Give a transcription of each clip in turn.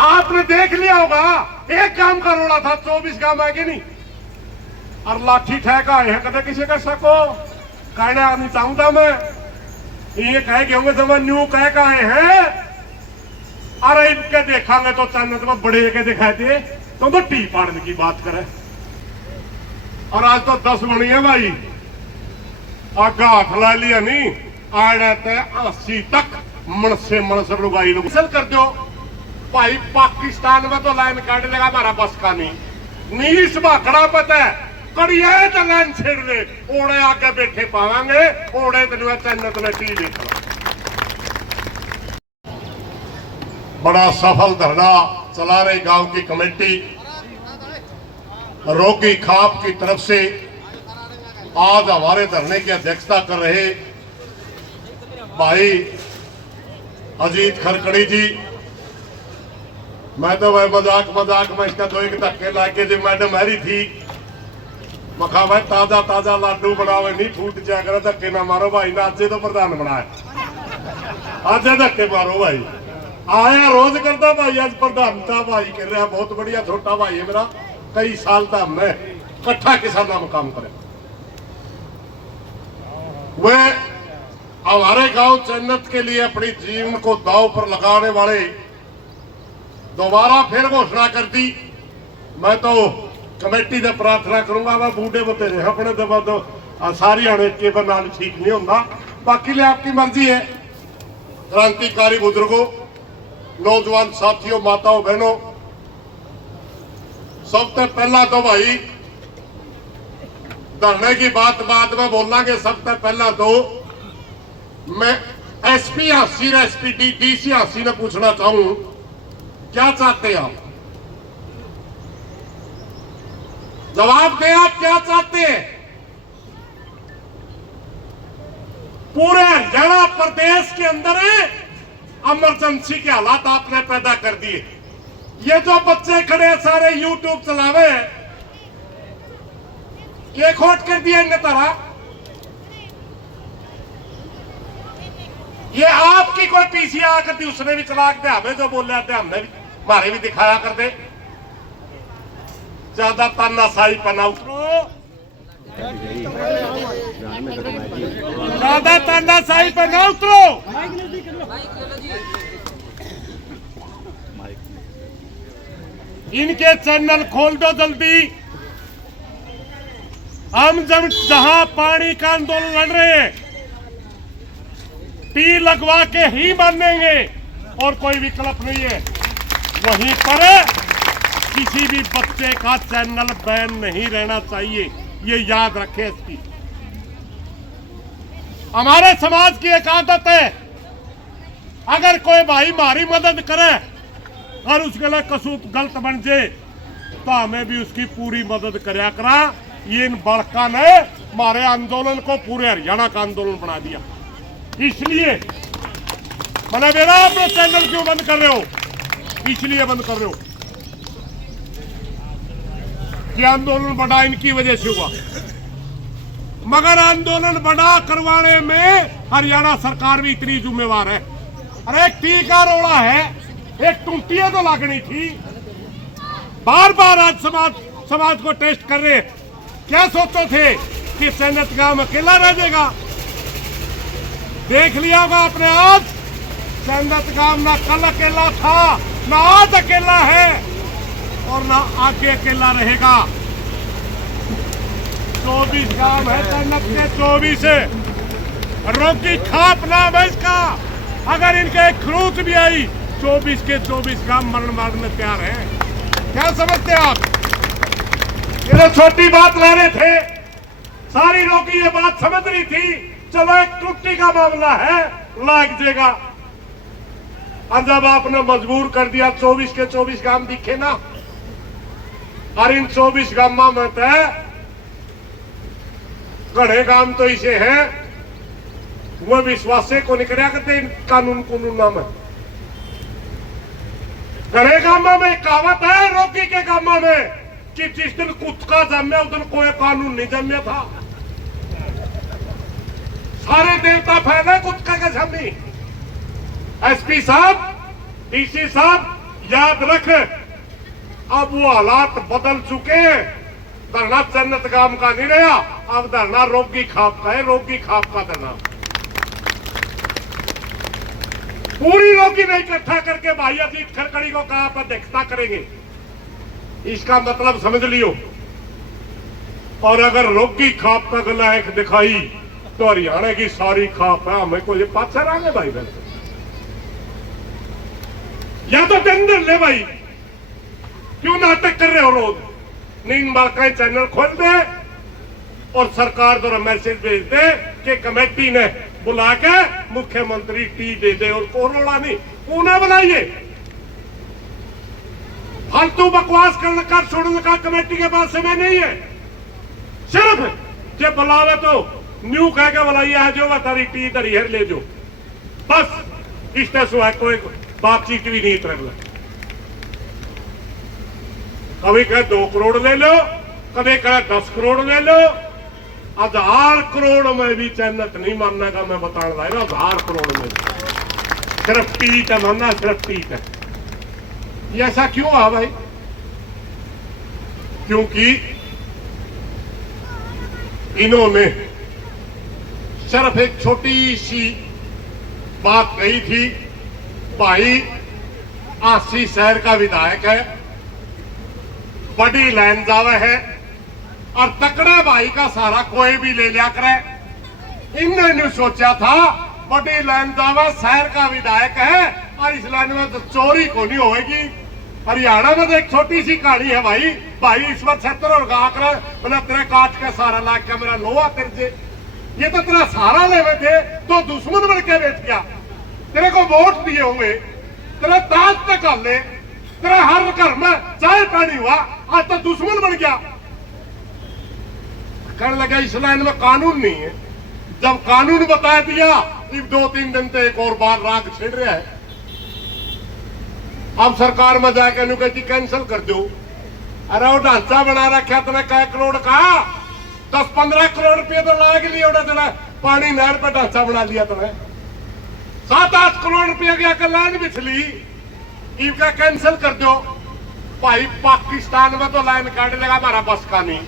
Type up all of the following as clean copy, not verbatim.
आपने देख लिया होगा, एक काम का रोड़ा था, 24 काम है कि नहीं। और लाठी ठहका है कदे किसी का सको कहने नहीं चाहूंगा मैं, ये कहे कि होंगे समझ न्यू कह का है। अरे इनके देखांगे तो चन्नत में बड़े के दिखाई दे तो टी पाड़ने की बात करे। और आज तो 10 बनी है भाई, आगा हाथ ला लिया नहीं आने 80 तक मन से लुगाई लोग कर दो भाई। पाकिस्तान में तो लाइन काट देगा, हमारा बस का नहीं इस बाखड़ा पता है कड़िया तो लाइन छेड़ दे, ओड़े आके बैठे पावांगे, ओड़े तेन चन्नत में टी देख लो। बड़ा सफल धरना चला रही गांव की कमेटी रोगी खाप की तरफ से आज हमारे धरने की अध्यक्षता कर रहे भाई अजीत खरकड़ी जी। मैं तो वह मजाक में इसका 2 एक धक्के लाके जो मैडम हरी थी मखा भाई ताजा ताजा लाडू बनावे नहीं फूट जाया करे, धक्के ना मारो भाई ना, अजे तो प्रधान बनाए अजे धक्के मारो भाई। आया रोज करता भाई, आज प्रधानता भाई कर रहा, बहुत बढ़िया छोटा भाई है मेरा, कई साल तक हमने इकट्ठा किसाना में काम करे। वे हमारे गांव चन्नत के लिए अपनी जीवन को दांव पर लगाने वाले दोबारा फिर घोषणा कर दी। मैं तो कमेटी से प्रार्थना करूंगा, मैं बूढ़े बतेरे अपने तो सारी आने के बनाल ठीक नहीं होता, बाकी ले आपकी मर्जी है। क्रांतिकारी बुजुर्गों, नौजवान साथियों, माताओं बहनों, सबसे पहला तो भाई धरने की बात बाद में बोलांगे। सबसे पहला तो मैं SP Hasir SP DC Hasir ने पूछना चाहूं, क्या चाहते हैं आप? जवाब दें, आप क्या चाहते हैं? पूरे हरियाणा प्रदेश के अंदर इमरजेंसी के हालात आपने पैदा कर दिए। ये जो बच्चे खड़े सारे यूट्यूब चलावे के खोट कर दिया इनने तरह, ये आपकी कोई पीसी आकर थी उसने भी चला के हमें जो बोले थे हमने भी हमारे भी दिखाया कर दे। ज्यादा तानाशाही पना उतरो, ज्यादा तानाशाही पना उतरो। इनके चैनल खोल दो जल्दी। हम जब जहां पानी का आंदोलन लड़ रहे हैं टी लगवा के ही मानेंगे और कोई विकल्प नहीं है। वहीं पर किसी भी बच्चे का चैनल बैन नहीं रहना चाहिए, ये याद रखें। इसकी हमारे समाज की एक आदत है, अगर कोई भाई हमारी मदद करे और उसके लिए कसूत गलत बन जाए तो हमें भी उसकी पूरी मदद करया करा। ये इन बड़का ने हमारे आंदोलन को पूरे हरियाणा का आंदोलन बना दिया। इसलिए मैंने मेरा अपना चैनल क्यों बंद कर रहे हो, इसलिए बंद कर रहे हो कि आंदोलन बड़ा इनकी वजह से हुआ, मगर आंदोलन बड़ा करवाने में हरियाणा सरकार भी इतनी जिम्मेवार है। अरे एक टी का रोड़ा है, एक टूटियां तो लागनी थी। बार बार आज समाज को टेस्ट कर रहे। क्या सोचो थे कि चन्नत गांव अकेला रह जाएगा? देख लिया होगा आपने, आज चन्नत गांव ना कल अकेला था, ना आज अकेला है और ना आगे अकेला रहेगा। 24 गांव है चन्नत के, 24 रोगी खाप नाम है इसका। अगर इनके एक खरूच भी आई 24 के 24 गांव मरण मारने तैयार है। क्या समझते आप? ये तो छोटी बात ले रहे थे, सारी रोगी ये बात समझ रही थी, चलो एक टुट्टी का मामला है लाग जाएगा। अब जब आपने मजबूर कर दिया 24 के 24 गांव दिखे ना, और इन 24 गांव में तो गढ़े गांव तो इसे है वो विश्वासे को निकलिया करते कानून नाम है। गढ़े गांव में कहावत है रोगी के गांव में कि जिस दिन कुत्ता जमे उस दिन कोई कानून नहीं जमे था। सारे देवता फैले कुत्ता के सामने। एसपी साहब, डीसी साहब, याद रख, अब वो हालात बदल चुके हैं। धरना जन्नत गाम का नहीं रहा, अब धरना रोगी खाप का है, रोगी खाप का धरना। पूरी रोगी नहीं इकट्ठा करके भाई अजीत खड़खड़ी को कहा पर अध्यक्षता करेंगे, इसका मतलब समझ लियो। और अगर रोगी खाप का गला एक दिखाई तो हरियाणा की सारी खाप है, हमें को ये पाछा रहा भाई बहन। या तो टेंडर ले भाई, क्यों नाटक कर रहे हो रोज? नींद बाका चैनल खोल दे और सरकार द्वारा मैसेज भेज दे कि कमेटी ने बुला के मुख्यमंत्री टी दे दे, और कोरोना नहीं उन्हें बनाइए। फालतू बकवास करने का छोड़ने का कमेटी के पास समय नहीं है। सिर्फ जब बुलावे तो न्यू कह के बुलाइए, आ जाओ तारी टी तरी हर ले जाओ, बस। इससे सुहा कोई बातचीत भी नहीं तरह। कभी कहे 2 करोड़ ले लो, कभी कहे 10 करोड़ ले लो। 1000 करोड़ में भी चैनत नहीं मानने का मैं बताने लगा। 1000 करोड़ में सिर्फ टीट है मानना, सिर्फ टीट है। ये ऐसा क्यों है भाई? क्योंकि इन्होंने सिर्फ एक छोटी सी बात कही थी, भाई आसी शहर का विधायक है, बड़ी लाइन जावे है और तकड़े भाई का सारा कोई भी ले लिया करे। इन्होंने सोचा था बड़ी लाइन जावा शहर का विधायक है और इस लाइन में तो चोरी को नहीं होगी। हरियाणा में तो एक छोटी सी कहानी है भाई, भाई इस बार 76 और गा कर बोला तेरे काट के सारा लाख का मेरा लोहा तेरे से, ये तो तेरा सारा लेवे थे तो दुश्मन बन के बैठ गया। तेरे को वोट दिए हुए, तेरा ताज तक ले, तेरा हर घर में चाय पानी हुआ, आज तो दुश्मन बन गया। कहने लगा इस लाइन में कानून नहीं है। जब कानून बता दिया, अब 2-3 दिन से एक और बार राग छिड़ रहा है। अब सरकार में जाके नु कहती कैंसिल कर दो। अरे वो ढांचा बना रखा तुमने कै करोड़ का, 10-15 करोड़ रुपये तो लाग लिया तेरा पानी नहर पर ढांचा बना लिया तुमने। 7-8 करोड़ रुपये की अकल लाइन बिछली, इनका कैंसिल कर दो भाई। पाकिस्तान में तो लाइन काट देगा, हमारा बस का नहीं।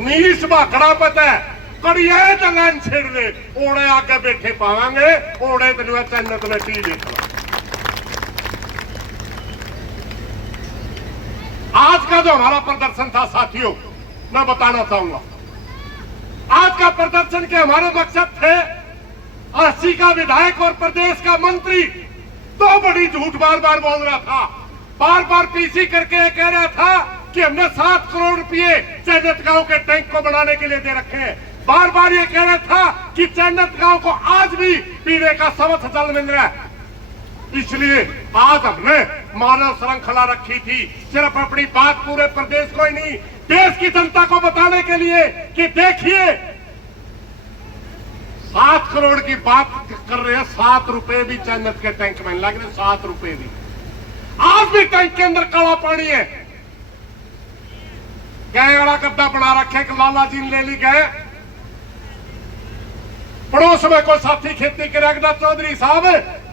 नीस भाखड़ा पता है कड़िया तो लाइन छेड़ दे, ओड़े आके बैठे पावांगे, ओड़े तेन चैनत में टी देखना। आज का जो हमारा प्रदर्शन था साथियों, मैं बताना चाहूंगा। आज का प्रदर्शन के हमारे मकसद थे, 80 का विधायक और प्रदेश का मंत्री तो बड़ी झूठ बार बार बोल रहा था, बार बार पीसी करके कह रहा था कि हमने 7 करोड़ रुपए चैनत गांव के टैंक को बनाने के लिए दे रखे हैं। बार बार ये कह रहा था कि चैनत गांव को आज भी पीने का समर्थ जल मिल रहा है। इसलिए आज हमने मानव श्रृंखला रखी थी, सिर्फ अपनी बात पूरे प्रदेश को ही नहीं, देश की जनता को बताने के लिए कि देखिए 7 करोड़ की बात कर रहे हैं, 7 रुपए भी चैनत के टैंक में लग रहे, 7 रुपए भी। आज भी टैंक के अंदर काला पानी है। गए वाला गद्दा बना रखे कि लाला जी ने ले ली गए। पड़ोस में कोई साथी खेती करेगा, चौधरी साहब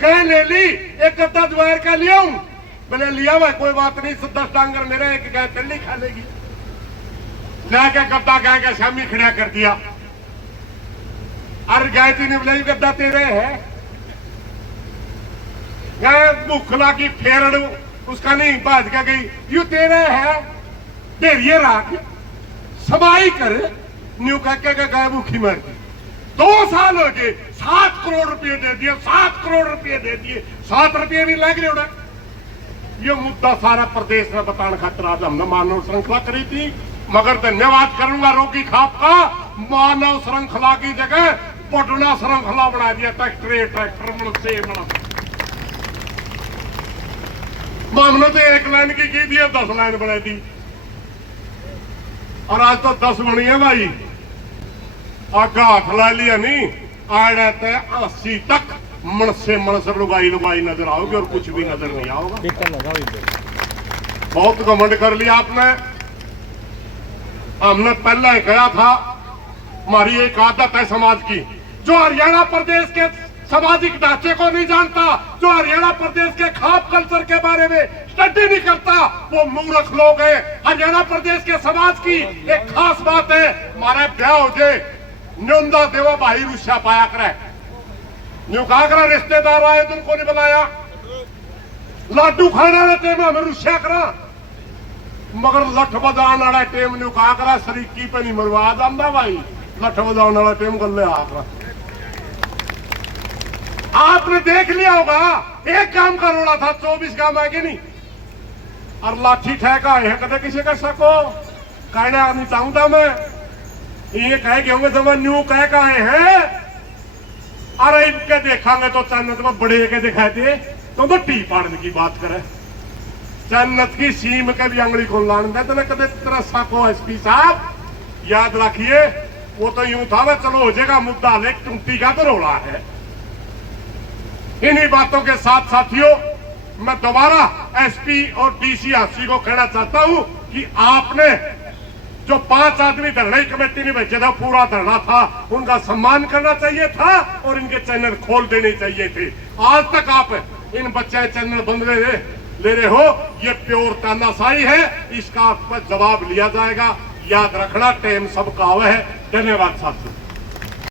गए ले ली, एक गद्दा द्वार का लिया हूं, मैंने लिया हुआ कोई बात नहीं, 10 डांगर मेरे, एक गाय चल्ली खा लेगी। लेके गद्दा गाय का शामी खड़ा कर दिया। अरे गाय थी नहीं, गद्दा तेरे है। गाय भूख लगी फेरड़ उसका नहीं, भाज के गई, यू तेरे है, ढेरिए राख समाई कर न्यू कह के गाय भूखी मर गई। 2 साल हो गए, 7 करोड़ रुपए दे दिए, 7 करोड़ रुपए दे दिए, 7 रुपए भी लग रहे। ये मुद्दा सारा प्रदेश में बताने खातिर आज हमने मानव श्रृंखला करी थी। मगर धन्यवाद करूंगा रोगी खाप का, मानव श्रृंखला की जगह पटना श्रृंखला बना दिया। ट्रैक्टर से हमने तो 1 लाइन की दिया, 10 लाइन बना दी और आज तो 10 बनी है भाई। आगा हाथ ला लिया नहीं, आड़े 80 तक मनसे लुगाई नजर आओगे और कुछ भी नजर नहीं आओगा। बहुत घमंड कर लिया आपने। हमने पहले ही कहा था, हमारी एक आदत है समाज की, जो हरियाणा प्रदेश के सामाजिक ढांचे को नहीं जानता, जो हरियाणा प्रदेश के खाप कल्चर के बारे में स्टडी नहीं करता, वो मूर्ख लोग हैं। हरियाणा प्रदेश के समाज की एक खास बात है, हमारे ब्याह हो जाए न्यूंदा देवा भाई रुस्या पाया करे, न्यू कहा करा रिश्तेदार आए तुमको नहीं बुलाया, लाडू खाने वाले टेम हमें रुस्या करा, मगर लठ बजाने वाला टेम न्यू कहा करा शरीकी पे नहीं मरवा जाता भाई, लठ बजाने वाला टेम गले आ। आपने देख लिया होगा एक काम का रोड़ा था, 24 काम आगे नहीं, और लाठी ठेका है कदे किसी का सको कहने नहीं चाहूंगा मैं, ये कह के होंगे जब न्यू कह का है, अरे इनके देखांगे तो चन्नत में बड़े के दिखाते तो टी पाड़ने की बात करे, चन्नत की सीम के भी अंगली को लान दे तो कदे तरह सको। एसपी साहब याद रखिए, वो तो यूं था वह चलो हो जाएगा मुद्दा, लेकिन टूटी का तो रोड़ा है। इन्हीं बातों के साथ साथियों मैं दोबारा एसपी और डीसी हांसी को कहना चाहता हूं कि आपने जो 5 आदमी धरना कमेटी ने भेजे था, पूरा धरना था, उनका सम्मान करना चाहिए था और इनके चैनल खोल देने चाहिए थे। आज तक आप इन बच्चे चैनल बंद ले रहे हो, ये प्योर तानाशाही है, इसका आप पर जवाब लिया जाएगा। याद रखना टाइम सबका है। धन्यवाद साथियों।